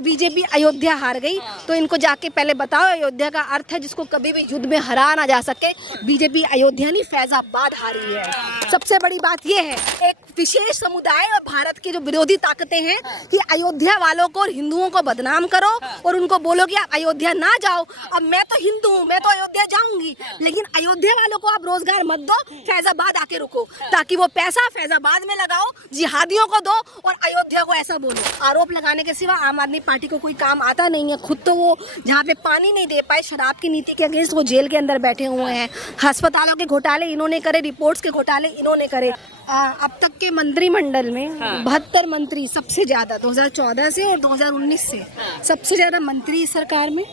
BJP Ayodhya हार गई तो इनको जाके पहले बताओ अयोध्या का अर्थ है जिसको कभी भी युद्ध में हरा ना जा सके। बीजेपी अयोध्या नहीं फैजाबाद हारी है। सबसे बड़ी बात ये है, एक विशेष समुदाय और भारत की जो विरोधी ताकतें हैं कि अयोध्या वालों को और हिंदुओं को बदनाम करो और उनको बोलो कि आप अयोध्या ना जाओ। अब मैं तो हिंदू हूँ, मैं तो अयोध्या जाऊंगी, लेकिन अयोध्या वालों को आप रोजगार मत दो, फैजाबाद आके रुको ताकि वो पैसा फैजाबाद में लगाओ, जिहादियों को दो और अयोध्या को ऐसा बोलो। आरोप लगाने के सिवा आम आदमी पार्टी को कोई काम आता नहीं है। खुद तो वो जहाँ पे पानी नहीं दे पाए शराब की नीति के अगेंस्ट वो जेल के अंदर बैठे हुए हैं। अस्पतालों के घोटाले इन्होंने करे, रिपोर्ट्स के घोटाले इन्होंने करे। अब तक के मंत्रिमंडल में 72 मंत्री सबसे ज्यादा 2014 से और 2019 से सबसे ज्यादा मंत्री इस सरकार में,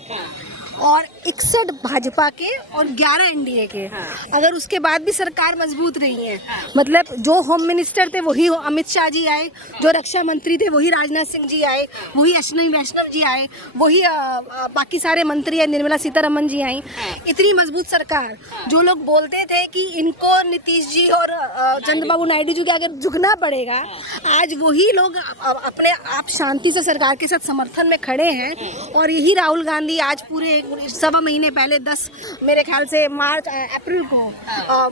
और 61 भाजपा के और 11 एनडीए के। अगर उसके बाद भी सरकार मजबूत रही है, मतलब जो होम मिनिस्टर थे वही अमित शाह जी आए, जो रक्षा मंत्री थे वही राजनाथ सिंह जी आए, वही अश्विनी वैष्णव जी आए, वही बाकी सारे मंत्री है, निर्मला सीतारमन जी आई। इतनी मजबूत सरकार, जो लोग बोलते थे कि इनको नीतीश जी और चंद्रबाबू नायडू जी के आगे झुकना पड़ेगा, आज वही लोग अपने आप शांति से सरकार के साथ समर्थन में खड़े हैं। और यही राहुल गांधी आज पूरे सवा महीने पहले 10 मेरे ख्याल से मार्च अप्रैल को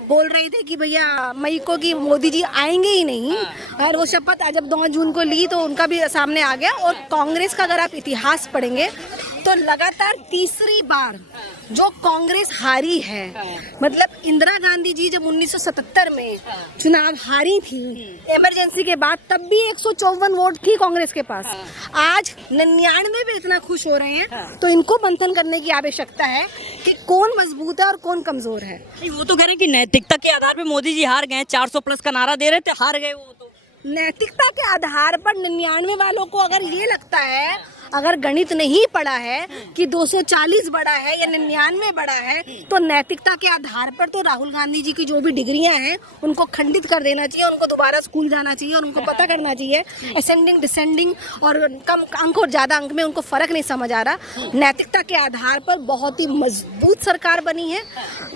बोल रहे थे कि भैया मई को कि मोदी जी आएंगे ही नहीं, और वो शपथ जब 2 जून को ली तो उनका भी सामने आ गया। और कांग्रेस का अगर आप इतिहास पढ़ेंगे तो लगातार तीसरी बार जो कांग्रेस हारी है, मतलब इंदिरा गांधी जी जब 1977 में चुनाव हारी थी इमरजेंसी के बाद, तब भी 154 वोट थी कांग्रेस के पास। आज 99 पे इतना खुश हो रहे हैं, तो इनको मंथन करने की आवश्यकता है कि कौन मजबूत है और कौन कमजोर है। वो तो कह रहे हैं कि नैतिकता के आधार पे मोदी जी हार गए, 400 प्लस का नारा दे रहे थे, हार गए वो तो। नैतिकता के आधार पर 99 वालों को अगर ये लगता है, अगर गणित नहीं पढ़ा है कि 240 बड़ा है या 99 बड़ा है, तो नैतिकता के आधार पर तो राहुल गांधी जी की जो भी डिग्रियां हैं उनको खंडित कर देना चाहिए, उनको दोबारा स्कूल जाना चाहिए और उनको पता करना चाहिए असेंडिंग डिसेंडिंग और कम अंक और ज़्यादा अंक में उनको फ़र्क नहीं समझ आ रहा। नैतिकता के आधार पर बहुत ही मजबूत सरकार बनी है।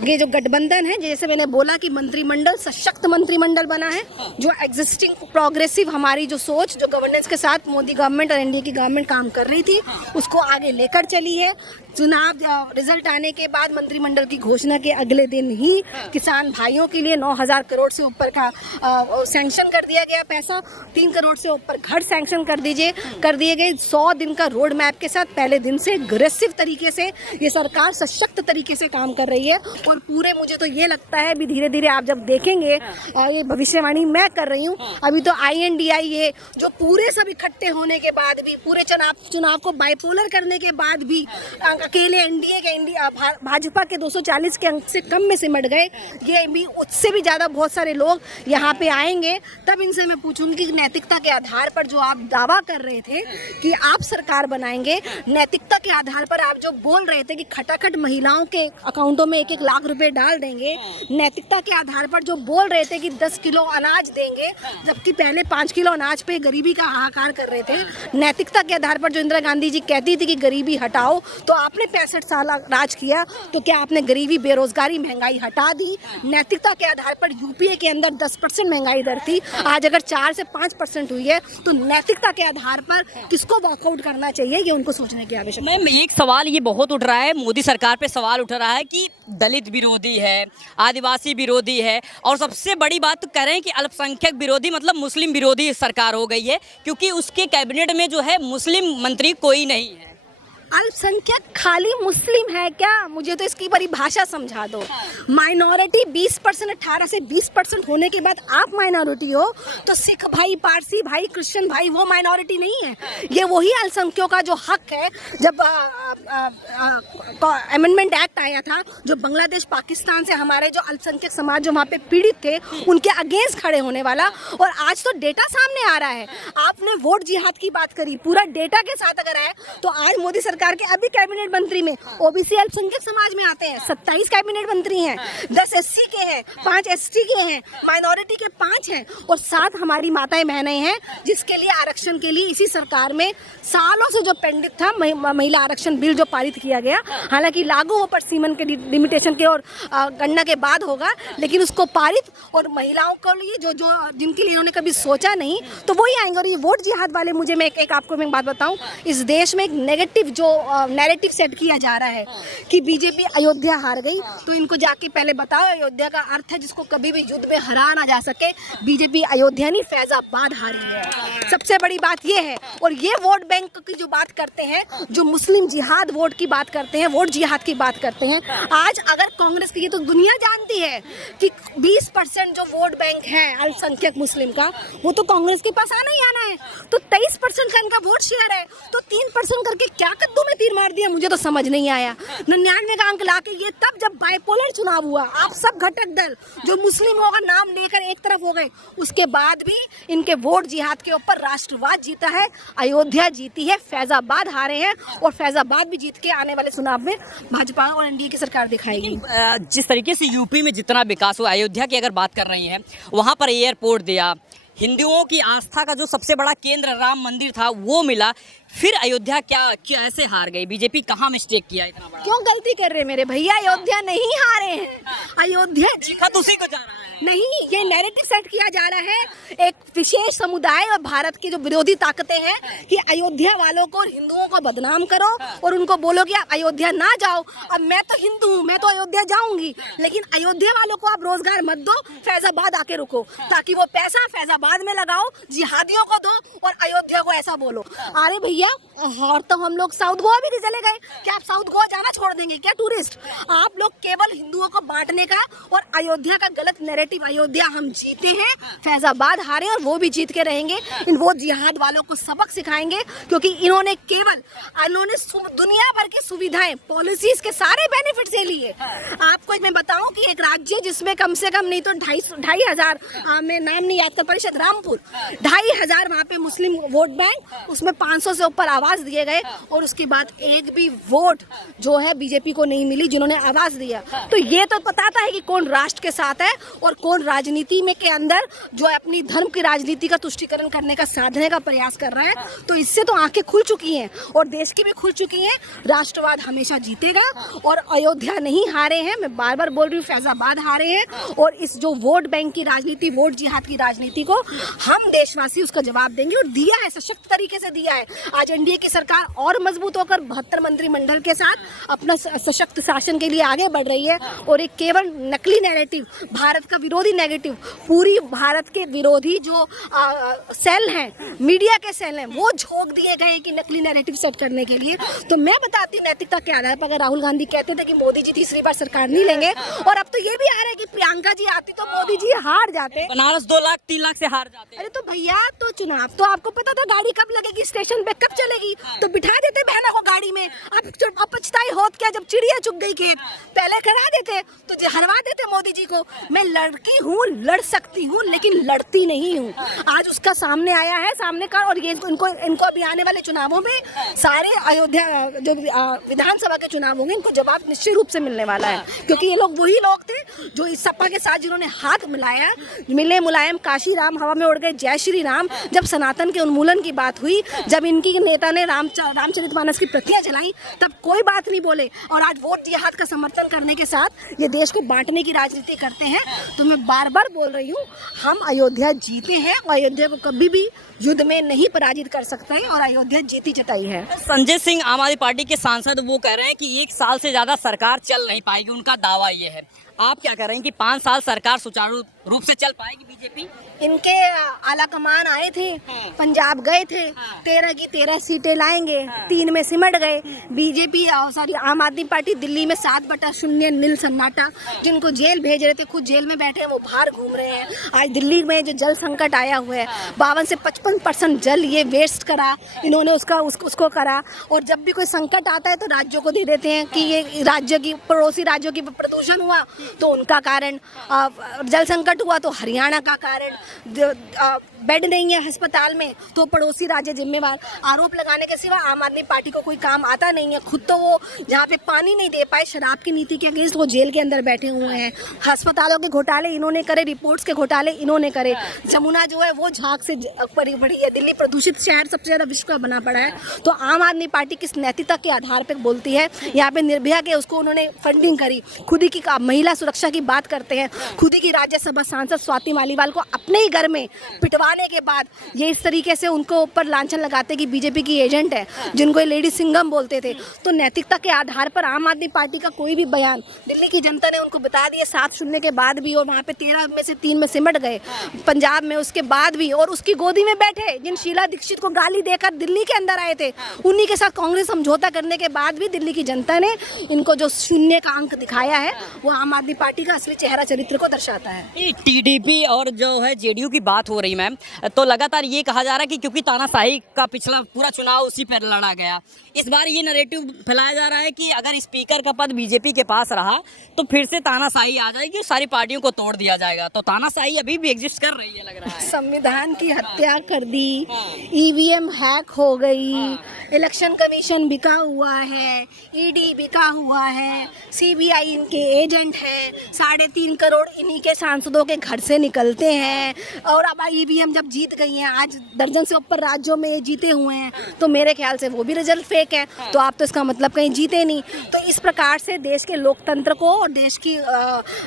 ये जो गठबंधन है, जैसे मैंने बोला कि मंत्रिमंडल सशक्त मंत्रिमंडल बना है, जो एग्जिस्टिंग प्रोग्रेसिव हमारी जो सोच, जो गवर्नेंस के साथ मोदी गवर्नमेंट और एनडीए की गवर्नमेंट काम कर रही थी, उसको आगे लेकर चली है। चुनाव रिजल्ट आने के बाद मंत्रिमंडल की घोषणा के अगले दिन ही किसान भाइयों के लिए 9,000 करोड़ से ऊपर का सैंक्शन कर दिया गया पैसा, 3 करोड़ से ऊपर घर सैंक्शन कर दिए गए। 100 दिन का रोड मैप के साथ पहले दिन से अग्रेसिव तरीके से ये सरकार सशक्त तरीके से काम कर रही है। और पूरे मुझे तो ये लगता है अभी धीरे धीरे आप जब देखेंगे, ये भविष्यवाणी मैं कर रही हूँ, अभी तो INDI ये जो पूरे सब इकट्ठे होने के बाद भी, पूरे चुनाव को बाइपोलर करने के बाद भी अकेले एनडीए के भाजपा के 240 के अंक से कम में सिमट गए। ये भी उससे भी ज़्यादा बहुत सारे लोग यहाँ पे आएंगे, तब इनसे मैं पूछूंगी कि नैतिकता के आधार पर जो आप दावा कर रहे थे कि आप सरकार बनाएंगे, नैतिकता के आधार पर आप जो बोल रहे थे कि खटाखट महिलाओं के अकाउंटों में 1-1 लाख रुपए डाल देंगे, नैतिकता के आधार पर जो बोल रहे थे कि 10 किलो अनाज देंगे, जबकि पहले 5 किलो अनाज पे गरीबी का हाहाकार कर रहे थे, नैतिकता के आधार पर जो इंदिरा गांधी जी कहती थी कि गरीबी हटाओ, तो आपने 65 साल राज किया, तो क्या आपने गरीबी, बेरोजगारी, महंगाई हटा दी? नैतिकता के आधार पर यूपीए के अंदर 10% महंगाई दर थी, आज अगर 4 से 5% हुई है, तो नैतिकता के आधार पर किसको वॉकआउट करना चाहिए, ये उनको सोचने की आवश्यकता है। मैम, एक सवाल ये बहुत उठ रहा है, मोदी सरकार पे सवाल उठ रहा है कि दलित विरोधी है, आदिवासी विरोधी है, और सबसे बड़ी बात तो कह रहे हैं कि अल्पसंख्यक विरोधी, मतलब मुस्लिम विरोधी सरकार हो गई है, क्योंकि उसके कैबिनेट में जो है मुस्लिम मंत्री कोई नहीं है। अल्पसंख्यक खाली मुस्लिम है क्या? मुझे तो इसकी परिभाषा समझा दो। माइनॉरिटी 20%, 18 से 20% होने के बाद आप माइनॉरिटी हो, तो सिख भाई, पारसी भाई, क्रिश्चियन भाई वो माइनॉरिटी नहीं है। ये वही अल्पसंख्यकों का जो हक है। जब अमेंडमेंट एक्ट आया था, जो बांग्लादेश पाकिस्तान से हमारे जो अल्पसंख्यक समाज जो वहाँ पे पीड़ित थे उनके अगेंस्ट खड़े होने वाला, और आज तो डेटा सामने आ रहा है। आपने वोट जिहाद की बात करी, पूरा डेटा के साथ अगर है तो आज मोदी सरकार के अभी कैबिनेट मंत्री में ओबीसी अल्पसंख्यक समाज में आते हैं, 27 कैबिनेट मंत्री हैं, 10 SC के हैं, 5 ST के हैं, माइनॉरिटी के 5 हैं, और 7 हमारी माताएं बहनें हैं, जिसके लिए आरक्षण के लिए इसी सरकार में सालों से जो पेंडिंग था महिला आरक्षण बिल जो पारित किया गया, हालांकि लागू वो परसिमन के लिमिटेशन के और गणना के बाद होगा, लेकिन उसको पारित और महिलाओं के लिए जो जो जिनके लिए इन्होंने कभी सोचा नहीं तो वही आएंगे। और ये वोट जिहाद वाले, मुझे मैं एक आपको मैं बात बताऊं, इस देश में एक नेगेटिव जो नैरेटिव सेट किया जा रहा है कि बीजेपी अयोध्या हार गई, तो इनको जाके पहले बताओ अयोध्या का अर्थ है जिसको कभी भी युद्ध में हरा ना जा सके। बीजेपी अयोध्या नहीं, फैजाबाद हारी है। सबसे बड़ी बात ये है। और ये वोट बैंक की जो बात करते हैं, जो मुस्लिम जिहाद वोट की बात करते हैं, वोट जिहाद की बात करते हैं, आज अगर कांग्रेस की, ये तो दुनिया जानती है कि 20% जो वोट बैंक है अल्पसंख्यक मुस्लिम का, वो तो कांग्रेस के पास आना ही आना है। तो 23% का इनका वोट शेयर है, तो 3% करके क्या कद्दू में तीर मार दिया, मुझे तो समझ नहीं आया। 99 का अंक लाके ये तब जब बाइपोलर चुनाव हुआ, आप सब घटक दल जो मुस्लिमों का नाम लेकर एक तरफ हो गए, उसके बाद भी इनके वोट जिहाद के ऊपर राष्ट्रवाद जीता है, अयोध्या जीती है, फैजाबाद हारे हैं और फैजाबाद भी जीत के आने वाले चुनाव में भाजपा और एनडीए की सरकार दिखाएगी। जिस तरीके से यूपी में जितना विकास हुआ, अयोध्या की अगर बात कर रही हैं, वहाँ पर एयरपोर्ट दिया, हिंदुओं की आस्था का जो सबसे बड़ा केंद्र राम मंदिर था वो मिला, फिर अयोध्या क्या ऐसे हार गई? बीजेपी कहाँ मिस्टेक किया इतना बड़ा? क्यों गलती कर रहे मेरे भैया? अयोध्या नहीं हारे हैं, अयोध्या जीता तो उसी को जा रहा है। नहीं, ये नैरेटिव सेट किया जा रहा है एक विशेष समुदाय और भारत की जो विरोधी ताकतें हैं कि अयोध्या वालों को, हिंदुओं को बदनाम करो और उनको बोलो कि आप अयोध्या ना जाओ। अब मैं तो हिंदू हूँ, मैं तो अयोध्या जाऊंगी, लेकिन अयोध्या वालों को आप रोजगार मत दो, फैजाबाद आके रुको, ताकि वो पैसा फैजाबाद में लगाओ, जिहादियों को दो और अयोध्या को ऐसा बोलो। अरे भैया, और तो हम लोग साउथ गोवा भी नहीं चले गए, क्या आप साउथ गोवा जाना छोड़ देंगे क्या टूरिस्ट? आप लोग केवल हिंदुओं को बांटने का और अयोध्या का गलत नैरेटिव, अयोध्या हम जीते हैं, फैजाबाद हारे और वो भी जीत के रहेंगे। इन वो जिहाद वालों को सबक सिखाएंगे, क्योंकि इन्होंने दुनिया भर की सुविधाएं, पॉलिसीज के सारे बेनिफिट ले लिए। आपको मैं बताऊं कि एक राज्य जिसमें कम से कम नहीं तो 2,500, मैं नाम नहीं याद कर पा रही, शायद रामपुर, 2,500 वहाँ पे मुस्लिम वोट बैंक, उसमें 500 से ऊपर आवाज दिए गए और उसके बाद एक भी वोट जो है बीजेपी को नहीं मिली जिन्होंने आवाज दिया। तो ये तो बताता है कि कौन राष्ट्र के साथ है और कौन राजनीति में के अंदर जो अपनी धर्म की राजनीति का तुष्टीकरण करने का, साधने का प्रयास कर रहा है। तो इससे तो आंखें खुल चुकी हैं और देश की भी खुल चुकी हैं। राष्ट्रवाद हमेशा जीतेगा और अयोध्या नहीं हारे हैं, मैं बार बार बोल रही हूँ, फैजाबाद हारे हैं। और इस जो वोट बैंक की राजनीति, वोट जिहाद की राजनीति को हम देशवासी उसका जवाब देंगे और दिया है, सशक्त तरीके से दिया है। आज एनडीए की सरकार और मजबूत होकर 72 मंत्रिमंडल के साथ अपना सशक्त शासन के लिए आगे बढ़ रही है। और एक केवल नकली नैरेटिव, भारत का विरोधी नेगेटिव, पूरी भारत के विरोधी जो सेल हैं, मीडिया के सेल हैं, वो झोंक दिए गए कि नकली नैरेटिव सेट करने के लिए। तो मैं बताती हूँ नैतिकता के आधार पर, अगर राहुल गांधी कहते थे कि मोदी जी तीसरी बार सरकार नहीं लेंगे, और अब तो ये भी आ रहा है कि प्रियंका जी आती तो मोदी जी हार जाते, बनारस 2 लाख 3 लाख से हार जाते। अरे तो भैया, तो चुनाव तो आपको पता था गाड़ी कब लगेगी, स्टेशन पे कब चलेगी, तो बिठा देते बहना को गाड़ी में। अब पछताई होत क्या, जब चिड़िया चुग गई खेत, पहले करा देते तो हरवा देते मोदी जी को। मैं लड़की हूँ, लड़ सकती हूँ, लेकिन लड़ती नहीं हूँ। आज उसका सामने आया है, सामने का। और ये इनको अभी आने वाले चुनावों में, सारे अयोध्या जो विधानसभा के चुनाव होंगे, इनको जवाब निश्चित रूप से मिलने वाला है, क्योंकि ये लोग वही लोग थे जो इस सपा के साथ जिन्होंने हाथ मिलाया, मिले मुलायम, काशी राम हवा में उड़ गए, जय श्री राम। जब सनातन के उन्मूलन की बात हुई, जब इनकी नेता ने रामचरितमानस की प्रतियां जलाई, तब कोई बात नहीं बोले। और आज वोट जिहाद का समर्थन करने के साथ ये देश को बांटने की राजनीति करते हैं। तो मैं बार बार बोल रही हूँ, हम अयोध्या जीते हैं और अयोध्या को कभी भी युद्ध में नहीं पराजित कर सकते हैं और अयोध्या जीती जताई है। संजय सिंह, आम आदमी पार्टी के सांसद, वो कह रहे हैं कि 1 साल से ज्यादा सरकार चल नहीं पाएगी, उनका दावा ये है। आप क्या कह रहे हैं कि 5 साल सरकार सुचारू रूप से चल पाएगी बीजेपी? इनके आला कमान आए थे, पंजाब गए थे, 13 की 13 सीटें लाएंगे, 3 में सिमट गए। बीजेपी सॉरी आम आदमी पार्टी दिल्ली में 7/0 नील सन्नाटा, जिनको जेल भेज रहे थे खुद जेल में बैठे हैं, वो बाहर घूम रहे हैं। आज दिल्ली में जो जल संकट आया हुआ है, 52 से 55% जल ये वेस्ट करा इन्होंने, उसको करा। और जब भी कोई संकट आता है तो राज्यों को दे देते हैं कि ये राज्य की, पड़ोसी राज्यों की प्रदूषण हुआ तो उनका कारण, जल संकट हुआ तो हरियाणा का कारण, बेड नहीं है अस्पताल में तो पड़ोसी राज्य जिम्मेवार। आरोप लगाने के सिवा आम आदमी पार्टी को कोई काम आता नहीं है। खुद तो वो जहाँ पे पानी नहीं दे पाए शराब की नीति के अगेंस्ट वो जेल के अंदर बैठे हुए हैं। अस्पतालों के घोटाले इन्होंने करे, रिपोर्ट्स के घोटाले इन्होंने करे। जमुना जो है वो झाग से पड़ी बड़ी है। दिल्ली प्रदूषित शहर सबसे ज़्यादा विश्व का बना पड़ा है। तो आम आदमी पार्टी किस नैतिकता के आधार पर बोलती है? यहाँ पे निर्भया के उसको उन्होंने फंडिंग करी, खुद ही की महिला सुरक्षा की बात करते हैं, खुद ही की राज्यसभा सांसद स्वाति मालीवाल को अपने ही घर में पिटवाने के बाद ये इस तरीके से उनको ऊपर लांछन लगाते कि बीजेपी की एजेंट है, जिनको लेडी सिंघम बोलते थे। तो नैतिकता के आधार पर आम आदमी पार्टी का कोई भी बयान दिल्ली की जनता ने उनको बता दिए 7 शून्य के बाद भी, और वहाँ पे 13 में से 3 में सिमट गए पंजाब में उसके बाद भी, और उसकी गोदी में बैठे जिन शीला दीक्षित को गाली देकर दिल्ली के अंदर आए थे, उन्हीं के साथ कांग्रेस समझौता करने के बाद भी दिल्ली की जनता ने इनको जो शून्य का अंक दिखाया है वो आम आदमी पार्टी का असली चेहरा चरित्र को दर्शाता है। टीडीपी और जो है जेडीयू की बात हो रही मैम, तो लगातार ये कहा जा रहा है कि क्योंकि तानाशाही का पिछला पूरा चुनाव उसी पर लड़ा गया, इस बार ये नैरेटिव फैलाया जा रहा है कि अगर स्पीकर का पद बीजेपी के पास रहा तो फिर से तानाशाही आ जाएगी, सारी पार्टियों को तोड़ दिया जाएगा। तो तानाशाही अभी भी एग्जिस्ट कर रही है लग रहा है। संविधान की हत्या कर दी, ईवीएम हैक हो गई, इलेक्शन कमीशन बिका हुआ है, ईडी बिका हुआ है, सीबीआई इनके एजेंट हैं, 3.5 करोड़ इन्हीं के सांसदों के घर से निकलते हैं। और अब ईवीएम जब जीत गई हैं, आज दर्जन से ऊपर राज्यों में ये जीते हुए हैं, तो मेरे ख्याल से वो भी रिजल्ट फेक है। तो आप तो इसका मतलब कहीं जीते नहीं। तो इस प्रकार से देश के लोकतंत्र को और देश की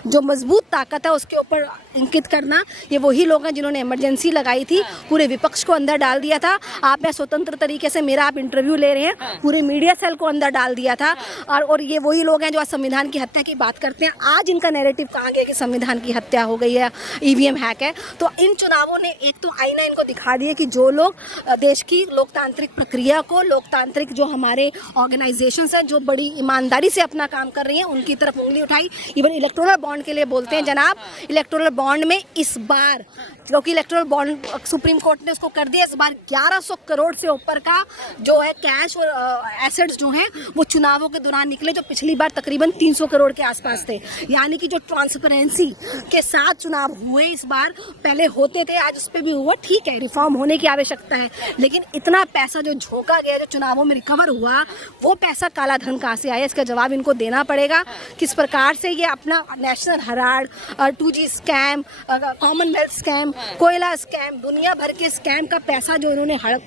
जो मजबूत ताकत है उसके ऊपर इंकित करना, ये वही लोग हैं जिन्होंने इमरजेंसी लगाई थी, पूरे विपक्ष को अंदर डाल दिया था। आप मैं स्वतंत्र तरीके से मेरा आप इंटरव्यू ले रहे हैं, पूरे मीडिया सेल को अंदर डाल दिया था। और ये वही लोग हैं जो आज संविधान की हत्या की बात करते हैं। आज इनका नैरेटिव कहाँ गया कि संविधान की हत्या हो गई है, ईवीएम हैक है। तो इन चुनावों ने एक तो आईना इनको दिखा दिया कि जो लोग देश की लोकतांत्रिक प्रक्रिया को, लोकतांत्रिक जो हमारे ऑर्गेनाइजेशंस हैं जो बड़ी ईमानदारी से अपना काम कर रही हैं, उनकी तरफ उंगली उठाई। इवन इलेक्टोरल बॉन्ड के लिए बोलते हैं जनाब, इलेक्टोरल बॉन्ड में इस बार, क्योंकि इलेक्टोरल बॉन्ड सुप्रीम कोर्ट ने उसको कर दिया, इस बार 1100 करोड़ से ऊपर का जो है कैश और एसेट्स जो हैं वो चुनावों के दौरान निकले, जो पिछली बार तकरीबन 300 करोड़ के आसपास थे। यानी कि जो ट्रांसपेरेंसी के साथ चुनाव हुए इस बार, पहले होते थे, आज उस पर भी हुआ। ठीक है, रिफॉर्म होने की आवश्यकता है, लेकिन इतना पैसा जो झोंका गया, जो चुनावों में रिकवर हुआ, वो पैसा काला धन कहाँ से आया, इसका जवाब इनको देना पड़ेगा। किस प्रकार से ये अपना national Herald, 2G scam, Commonwealth scam, कोयला स्कैम, दुनिया भर के स्कैम का पैसा जो इन्होंने हड़प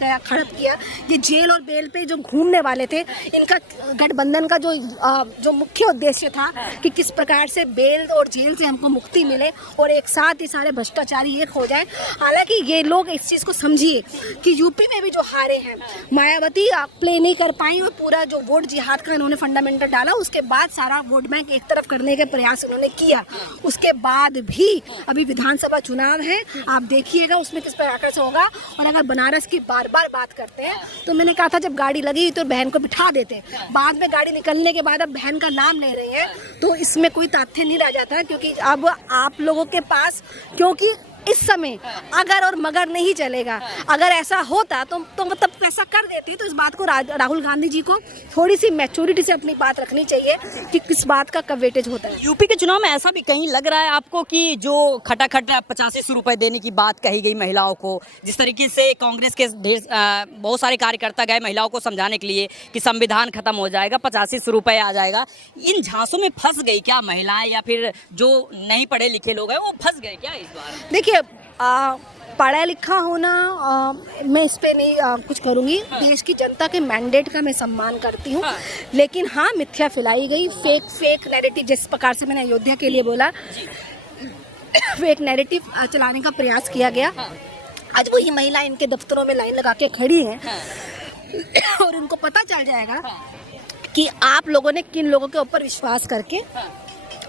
किया, ये जेल और बेल पे जो घूमने वाले थे, इनका गठबंधन का जो मुख्य उद्देश्य था कि किस प्रकार से बेल और जेल से हमको मुक्ति मिले और एक साथ ही सारे भ्रष्टाचारी एक हो जाए। हालांकि ये लोग इस चीज़ को समझिए कि यूपी में भी जो हारे हैं, मायावती प्ले नहीं कर पाई और पूरा जो वोट जिहाद का इन्होंने फंडामेंटल डाला, उसके बाद सारा वोट बैंक एक तरफ करने के प्रयास इन्होंने किया। उसके बाद भी अभी विधानसभा चुनाव है, आप देखिएगा उसमें किस प्रकार से होगा। और अगर बनारस की बार बार बात करते हैं तो मैंने कहा था जब गाड़ी लगी तो बहन को बिठा देते, बाद में गाड़ी निकलने के बाद अब बहन का नाम ले रहे हैं, तो इसमें कोई तथ्य नहीं रह जाता। क्योंकि अब आप लोगों के पास, क्योंकि इस समय अगर और मगर नहीं चलेगा, अगर ऐसा होता तो मतलब ऐसा कर देते। तो इस बात को राहुल गांधी जी को थोड़ी सी मैच्योरिटी से अपनी बात रखनी चाहिए कि किस बात का कब वेटेज होता है। यूपी के चुनाव में ऐसा भी कहीं लग रहा है आपको कि जो खटाखट 85 रुपए देने की बात कही गई महिलाओं को, जिस तरीके से कांग्रेस के बहुत सारे कार्यकर्ता गए महिलाओं को समझाने के लिए कि संविधान खत्म हो जाएगा, 85 रुपए आ जाएगा, इन झांसों में फंस गई क्या महिलाएं, या फिर जो नहीं पढ़े लिखे लोग हैं वो फंस गए क्या इस बार? देखिए, पढ़ा लिखा होना मैं इस पे नहीं कुछ करूँगी। देश की जनता के मैंडेट का मैं सम्मान करती हूँ, लेकिन हाँ, मिथ्या फैलाई गई, फेक नैरेटिव, जिस प्रकार से मैंने अयोध्या के लिए बोला, फेक नैरेटिव चलाने का प्रयास किया गया। आज वही महिला इनके दफ्तरों में लाइन लगा के खड़ी हैं और उनको पता चल जाएगा कि आप लोगों ने किन लोगों के ऊपर विश्वास करके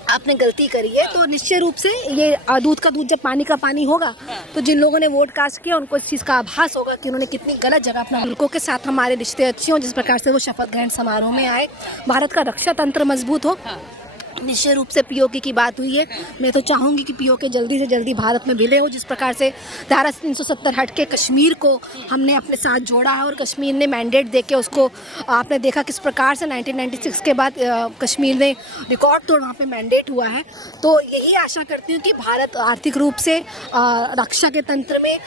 आपने गलती करी है। तो निश्चय रूप से ये दूध का दूध जब पानी का पानी होगा, तो जिन लोगों ने वोट कास्ट किया उनको इस चीज़ का आभास होगा कि उन्होंने कितनी गलत जगह अपना, मुल्कों के साथ हमारे रिश्ते अच्छे हों, जिस प्रकार से वो शपथ ग्रहण समारोह में आए, भारत का रक्षा तंत्र मजबूत हो, निश्चित रूप से पीओके की बात हुई है। मैं तो चाहूँगी कि पीओके जल्दी से जल्दी भारत में विलय हो। जिस प्रकार से धारा 370 हट के कश्मीर को हमने अपने साथ जोड़ा है और कश्मीर ने मैंडेट देके उसको, आपने देखा किस प्रकार से 1996 के बाद कश्मीर ने रिकॉर्ड तोड़ वहाँ पे मैंडेट हुआ है। तो यही आशा करती हूँ कि भारत आर्थिक रूप से, रक्षा के तंत्र में,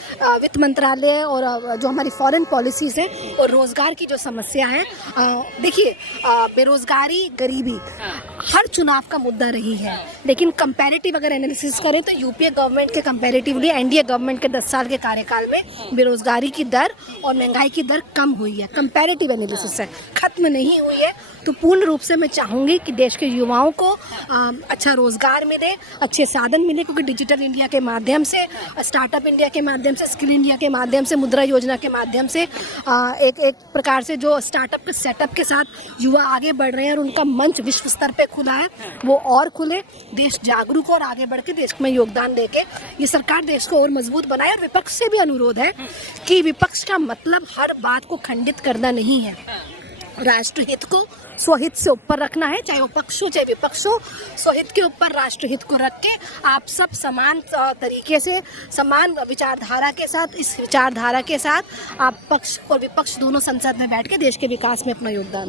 वित्त मंत्रालय और जो हमारी फॉरेन पॉलिसीज़ हैं और रोज़गार की जो समस्या है, देखिए बेरोज़गारी, गरीबी हर चुनाव का मुद्दा रही है, लेकिन कंपैरेटिव अगर एनालिसिस करें तो यूपीए गवर्नमेंट के कंपैरेटिवली एनडीए गवर्नमेंट के 10 साल के कार्यकाल में बेरोजगारी की दर और महंगाई की दर कम हुई है। कंपैरेटिव एनालिसिस है, खत्म नहीं हुई है। तो पूर्ण रूप से मैं चाहूँगी कि देश के युवाओं को अच्छा रोज़गार मिले, अच्छे साधन मिले, क्योंकि डिजिटल इंडिया के माध्यम से, स्टार्टअप इंडिया के माध्यम से, स्किल इंडिया के माध्यम से, मुद्रा योजना के माध्यम से एक प्रकार से जो स्टार्टअप के सेटअप के साथ युवा आगे बढ़ रहे हैं और उनका मंच विश्व स्तर पे खुला है, वो और खुले, देश जागरूक और आगे बढ़ के देश में योगदान देके ये सरकार देश को और मजबूत बनाए। और विपक्ष से भी अनुरोध है कि विपक्ष का मतलब हर बात को खंडित करना नहीं है, राष्ट्रहित को स्वहित से ऊपर रखना है, चाहे वो पक्ष हो चाहे विपक्ष हो। स्वहित के ऊपर राष्ट्रहित को रख के आप सब समान तरीके से, समान विचारधारा के साथ, इस विचारधारा के साथ आप पक्ष और विपक्ष दोनों संसद में बैठ के देश के विकास में अपना योगदान दें।